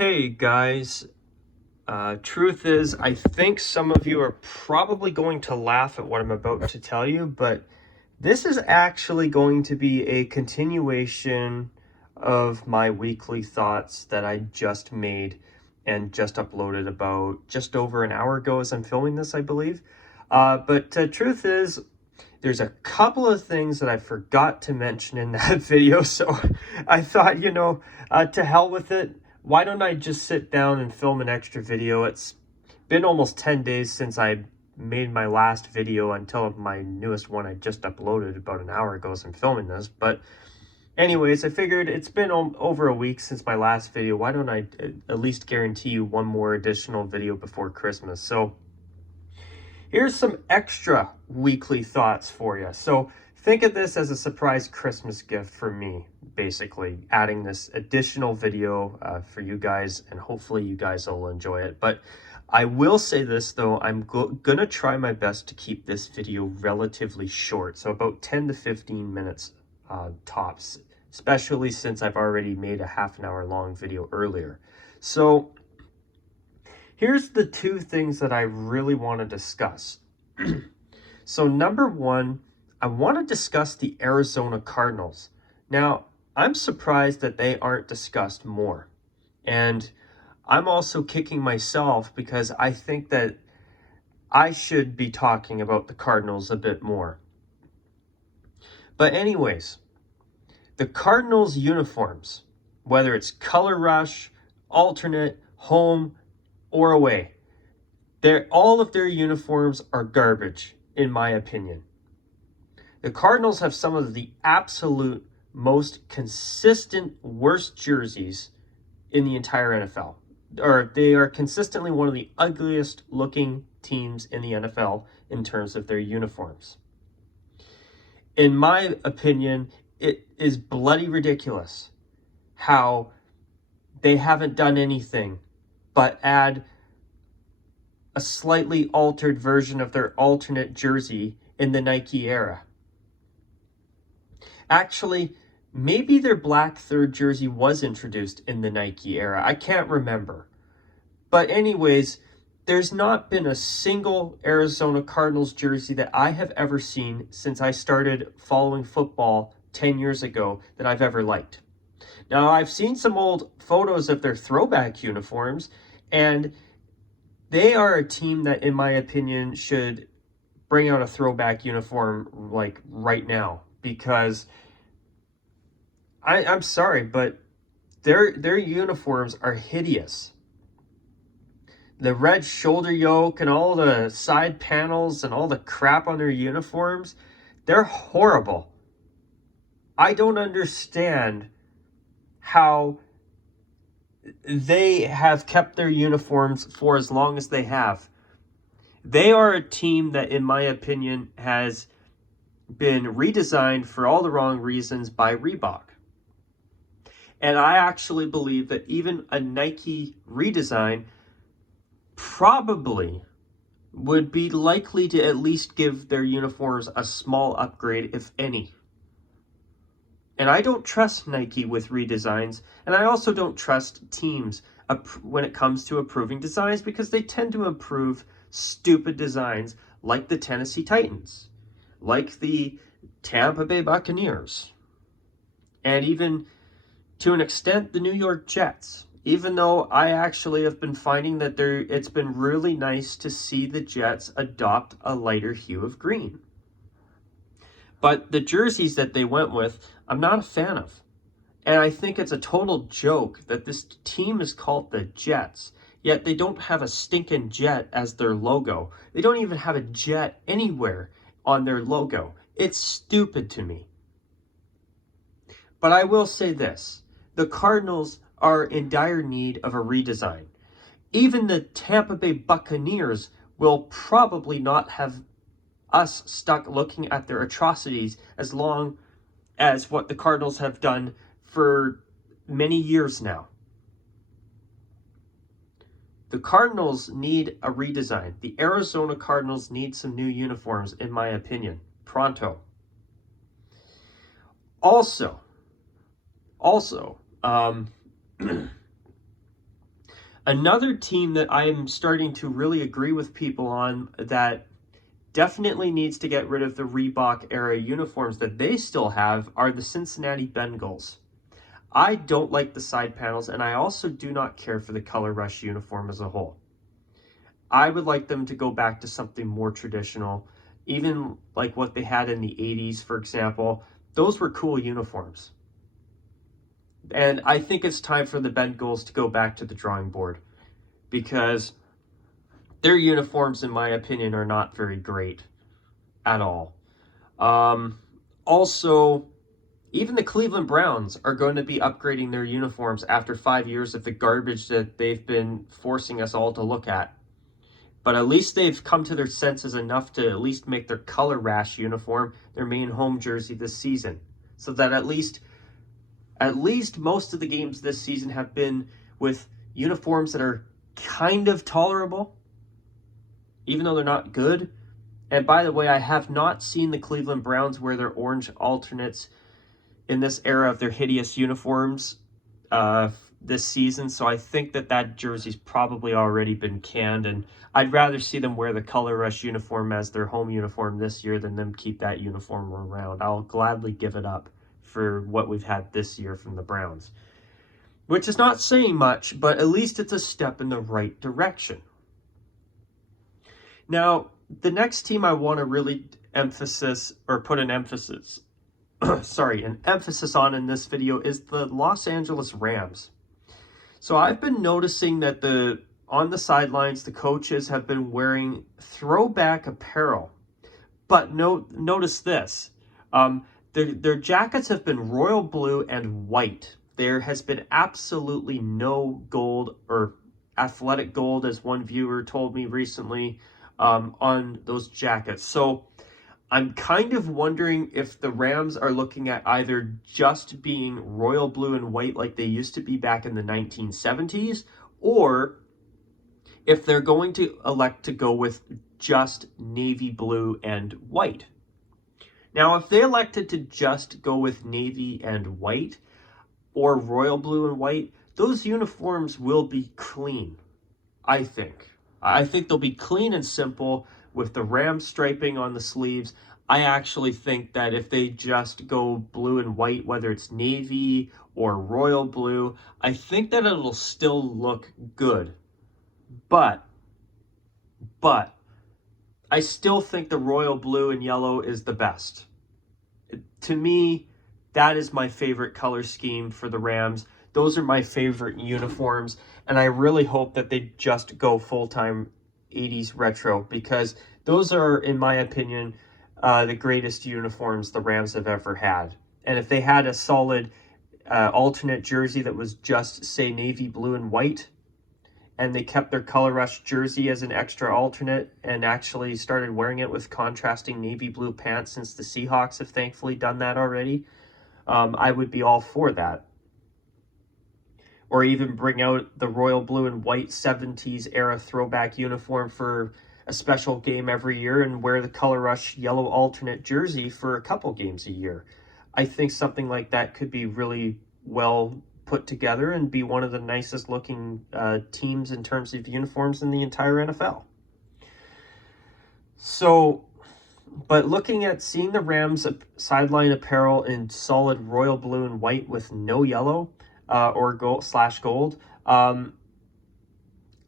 Hey guys, truth is, I think some of you are probably going to laugh at what I'm about to tell you, but this is actually going to be a continuation of my weekly thoughts that I just made and just uploaded about just over an hour ago as I'm filming this, I believe. But truth is, there's a couple of things that I forgot to mention in that video, so I thought, to hell with it. Why don't I just sit down and film an extra video? It's been almost 10 days since I made my last video until my newest one I just uploaded about an hour ago as I'm filming this. But anyways, I figured it's been over a week since my last video. Why don't I at least guarantee you one more additional video before Christmas? So here's some extra weekly thoughts for you. So think of this as a surprise Christmas gift for me, basically, adding this additional video for you guys, and hopefully you guys will enjoy it. But I will say this, though, I'm gonna try my best to keep this video relatively short, so about 10 to 15 minutes tops, especially since I've already made a half an hour long video earlier. So here's the two things that I really want to discuss. So number one, I want to discuss the Arizona Cardinals. Now, I'm surprised that they aren't discussed more. And I'm also kicking myself because I think that I should be talking about the Cardinals a bit more. But anyways, the Cardinals uniforms, whether it's color rush, alternate, home, or away, all of their uniforms are garbage, in my opinion. The Cardinals have some of the absolute most consistent worst jerseys in the entire NFL. Or they are consistently one of the ugliest looking teams in the NFL in terms of their uniforms. In my opinion, it is bloody ridiculous how they haven't done anything but add a slightly altered version of their alternate jersey in the Nike era. Actually, maybe their black third jersey was introduced in the Nike era. I can't remember. But anyways, there's not been a single Arizona Cardinals jersey that I have ever seen since I started following football 10 years ago that I've ever liked. Now, I've seen some old photos of their throwback uniforms, and they are a team that, in my opinion, should bring out a throwback uniform like right now, because I'm sorry, but their uniforms are hideous. The red shoulder yoke and all the side panels and all the crap on their uniforms, they're horrible. I don't understand how they have kept their uniforms for as long as they have. They are a team that, in my opinion, has been redesigned for all the wrong reasons by Reebok. And I actually believe that even a Nike redesign probably would be likely to at least give their uniforms a small upgrade, if any. And I don't trust Nike with redesigns, and I also don't trust teams when it comes to approving designs, because they tend to approve stupid designs like the Tennessee Titans, like the Tampa Bay Buccaneers, and even to an extent the New York Jets. Even though I actually have been finding that it's been really nice to see the Jets adopt a lighter hue of green. But the jerseys that they went with, I'm not a fan of. And I think it's a total joke that this team is called the Jets, yet they don't have a stinking jet as their logo. They don't even have a jet anywhere on their logo. It's stupid to me. But I will say this. The Cardinals are in dire need of a redesign. Even the Tampa Bay Buccaneers will probably not have us stuck looking at their atrocities as long as what the Cardinals have done for many years now. The Cardinals need a redesign. The Arizona Cardinals need some new uniforms, in my opinion. Pronto. Also, Another team that I'm starting to really agree with people on that definitely needs to get rid of the Reebok era uniforms that they still have are the Cincinnati Bengals. I don't like the side panels, and I also do not care for the Color Rush uniform as a whole. I would like them to go back to something more traditional, even like what they had in the 80s, for example. Those were cool uniforms. And I think it's time for the Bengals to go back to the drawing board because their uniforms, in my opinion, are not very great at all. Also, even the Cleveland Browns are going to be upgrading their uniforms after 5 years of the garbage that they've been forcing us all to look at. But at least they've come to their senses enough to at least make their color rash uniform their main home jersey this season. So that at least most of the games this season have been with uniforms that are kind of tolerable, even though they're not good. And by the way, I have not seen the Cleveland Browns wear their orange alternates in this era of their hideous uniforms this season, so I think that jersey's probably already been canned, and I'd rather see them wear the Color Rush uniform as their home uniform this year than them keep that uniform around. I'll gladly give it up for what we've had this year from the Browns, which is not saying much, but at least it's a step in the right direction. Now, the next team I want to really put an emphasis on in this video is the Los Angeles Rams. So I've been noticing that on the sidelines, the coaches have been wearing throwback apparel. But notice this. Their jackets have been royal blue and white. There has been absolutely no gold or athletic gold, as one viewer told me recently, on those jackets. So I'm kind of wondering if the Rams are looking at either just being royal blue and white like they used to be back in the 1970s, or if they're going to elect to go with just navy blue and white. Now, if they elected to just go with navy and white or royal blue and white, those uniforms will be clean, I think. I think they'll be clean and simple with the Ram striping on the sleeves. I actually think that if they just go blue and white, whether it's navy or royal blue, I think that it'll still look good. But I still think the royal blue and yellow is the best. To me, that is my favorite color scheme for the Rams. Those are my favorite uniforms, and I really hope that they just go full-time 80s retro, because those are, in my opinion, the greatest uniforms the Rams have ever had. And if they had a solid alternate jersey that was just, say, navy blue and white, and they kept their Color Rush jersey as an extra alternate and actually started wearing it with contrasting navy blue pants, since the Seahawks have thankfully done that already, I would be all for that. Or even bring out the royal blue and white 70s era throwback uniform for a special game every year and wear the Color Rush yellow alternate jersey for a couple games a year. I think something like that could be really well put together and be one of the nicest looking teams in terms of uniforms in the entire NFL. So, but looking at seeing the Rams sideline apparel in solid royal blue and white with no yellow, or gold,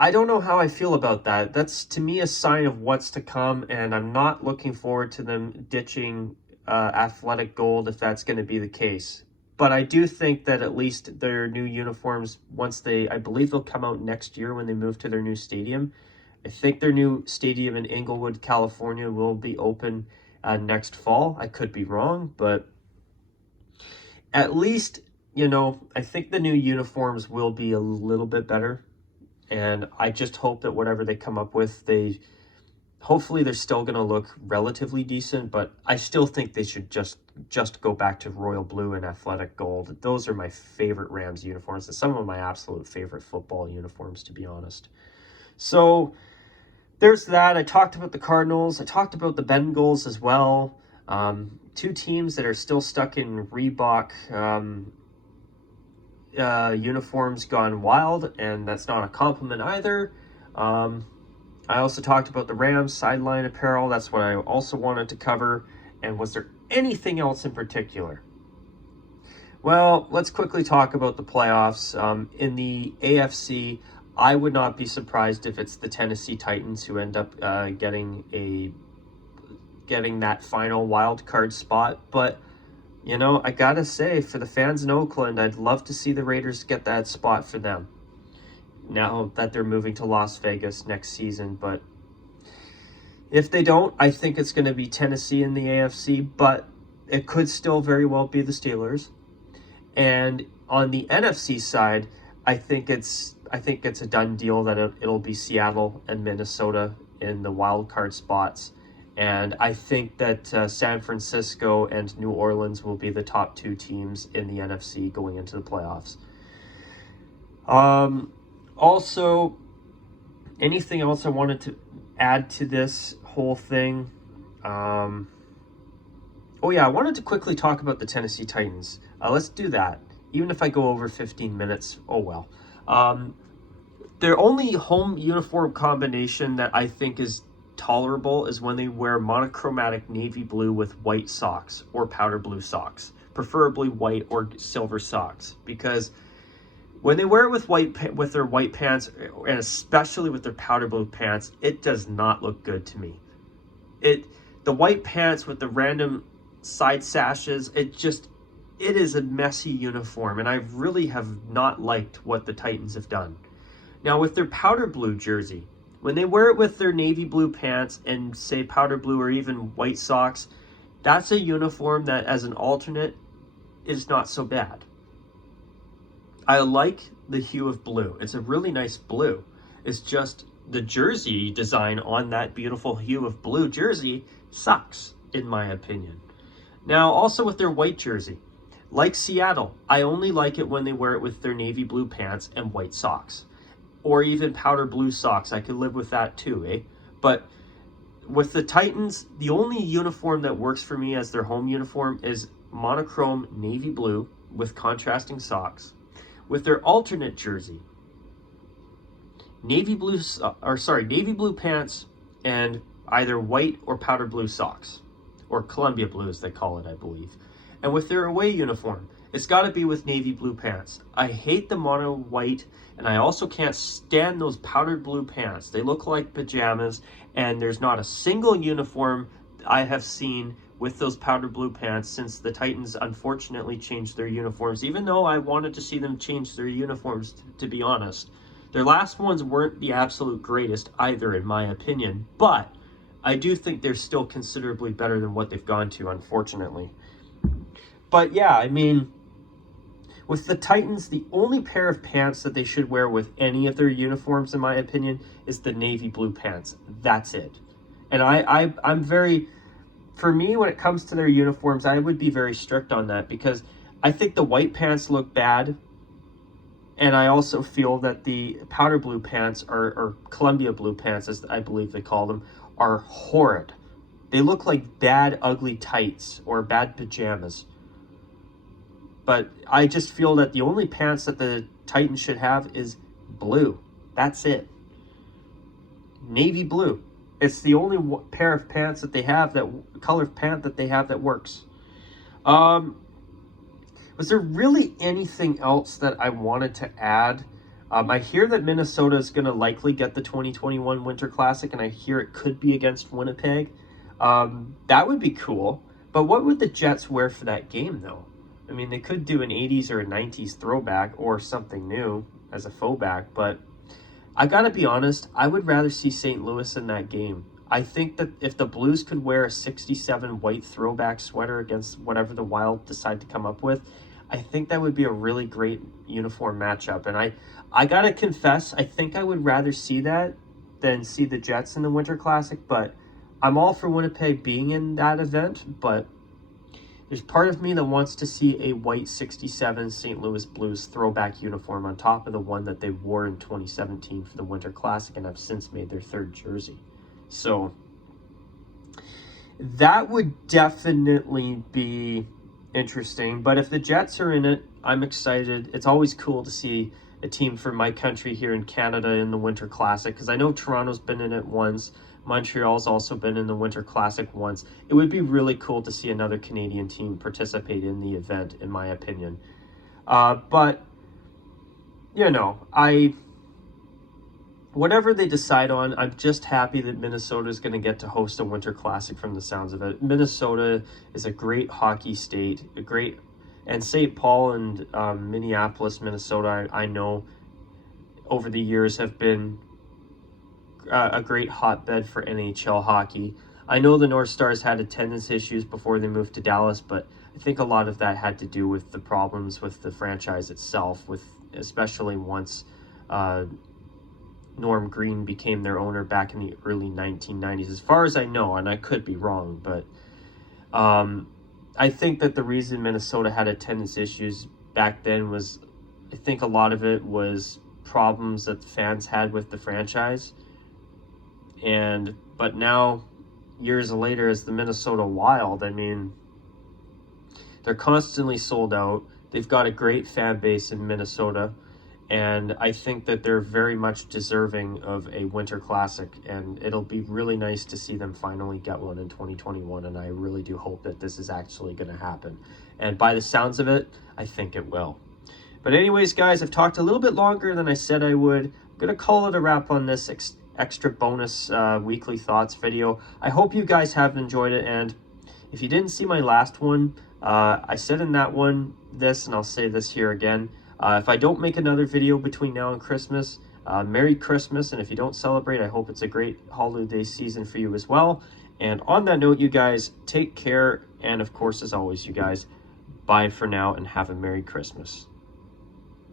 I don't know how I feel about that. That's, to me, a sign of what's to come, and I'm not looking forward to them ditching athletic gold if that's going to be the case. But I do think that at least their new uniforms, I believe they'll come out next year when they move to their new stadium. I think their new stadium in Inglewood, California will be open next fall. I could be wrong, but at least, I think the new uniforms will be a little bit better. And I just hope that whatever they come up with, hopefully they're still going to look relatively decent, but I still think they should just go back to royal blue and athletic gold. Those are my favorite Rams uniforms, and some of my absolute favorite football uniforms, to be honest. So there's that. I talked about the Cardinals. I talked about the Bengals as well. Two teams that are still stuck in Reebok uniforms gone wild, and that's not a compliment either. I also talked about the Rams sideline apparel. That's what I also wanted to cover. And was there anything else in particular? Well, let's quickly talk about the playoffs. In the AFC, I would not be surprised if it's the Tennessee Titans who end up getting that final wild card spot. But, you know, I gotta say, for the fans in Oakland, I'd love to see the Raiders get that spot for them, now that they're moving to Las Vegas next season. But if they don't, I think it's going to be Tennessee in the AFC, but it could still very well be the Steelers. And on the NFC side, I think it's a done deal that it'll be Seattle and Minnesota in the wild card spots. And I think that San Francisco and New Orleans will be the top two teams in the NFC going into the playoffs. Also, anything else I wanted to add to this whole thing? Oh yeah, I wanted to quickly talk about the Tennessee Titans. Let's do that. Even if I go over 15 minutes, oh well. Their only home uniform combination that I think is tolerable is when they wear monochromatic navy blue with white socks or powder blue socks, preferably white or silver socks, because when they wear it with their white pants, and especially with their powder blue pants, it does not look good to me. The white pants with the random side sashes, it is a messy uniform, and I really have not liked what the Titans have done. Now with their powder blue jersey, when they wear it with their navy blue pants and say powder blue or even white socks, that's a uniform that as an alternate is not so bad. I like the hue of blue. It's a really nice blue. It's just the jersey design on that beautiful hue of blue jersey sucks, in my opinion. Now, also with their white jersey, like Seattle, I only like it when they wear it with their navy blue pants and white socks. Or even powder blue socks. I could live with that too, eh? But with the Titans, the only uniform that works for me as their home uniform is monochrome navy blue with contrasting socks. With their alternate jersey, navy blue pants and either white or powder blue socks, or Columbia blue as they call it, I believe. And with their away uniform, it's got to be with navy blue pants. I hate the mono white, and I also can't stand those powdered blue pants. They look like pajamas, and there's not a single uniform I have seen with those powder blue pants since the Titans unfortunately changed their uniforms, even though I wanted to see them change their uniforms, to be honest. Their last ones weren't the absolute greatest either, in my opinion, but I do think they're still considerably better than what they've gone to, unfortunately. But yeah, I mean, with the Titans, the only pair of pants that they should wear with any of their uniforms, in my opinion, is the navy blue pants. That's it. And I'm very... For me, when it comes to their uniforms, I would be very strict on that because I think the white pants look bad. And I also feel that the powder blue pants, or Columbia blue pants, as I believe they call them, are horrid. They look like bad, ugly tights or bad pajamas. But I just feel that the only pants that the Titans should have is blue. That's it. Navy blue. It's the only pair of pants that they have, that color of pant that they have that works. Was there really anything else that I wanted to add? I hear that Minnesota is going to likely get the 2021 Winter Classic, and I hear it could be against Winnipeg. That would be cool. But what would the Jets wear for that game, though? I mean, they could do an 80s or a 90s throwback or something new as a faux back, but I gotta be honest, I would rather see St. Louis in that game. I think that if the Blues could wear a 67 white throwback sweater against whatever the Wild decide to come up with, I think that would be a really great uniform matchup. And I gotta confess, I think I would rather see that than see the Jets in the Winter Classic, but I'm all for Winnipeg being in that event, but there's part of me that wants to see a white 67 St. Louis Blues throwback uniform on top of the one that they wore in 2017 for the Winter Classic and have since made their third jersey. So that would definitely be interesting. But if the Jets are in it, I'm excited. It's always cool to see a team from my country here in Canada in the Winter Classic, because I know Toronto's been in it once. Montreal's also been in the Winter Classic once. It would be really cool to see another Canadian team participate in the event, in my opinion. But, you know, whatever they decide on, I'm just happy that Minnesota is going to get to host a Winter Classic from the sounds of it. Minnesota is a great hockey state, and St. Paul and Minneapolis, Minnesota, I know over the years have been a great hotbed for NHL hockey. I know the North Stars had attendance issues before they moved to Dallas, but I think a lot of that had to do with the problems with the franchise itself, especially once Norm Green became their owner back in the early 1990s, as far as I know, and I could be wrong, but I think that the reason Minnesota had attendance issues back then was, I think a lot of it was problems that the fans had with the franchise. But now, years later, as the Minnesota Wild, I mean, they're constantly sold out. They've got a great fan base in Minnesota, and I think that they're very much deserving of a Winter Classic, and it'll be really nice to see them finally get one in 2021, and I really do hope that this is actually going to happen. And by the sounds of it, I think it will. But anyways, guys, I've talked a little bit longer than I said I would. I'm going to call it a wrap on this extra bonus weekly thoughts video. I hope you guys have enjoyed it, and if you didn't see my last one, I said in that one this, and I'll say this here again. If I don't make another video between now and Christmas, Merry Christmas, and if you don't celebrate, I hope it's a great holiday season for you as well. And on that note, you guys, take care, and of course, as always, you guys, bye for now, and have a Merry Christmas.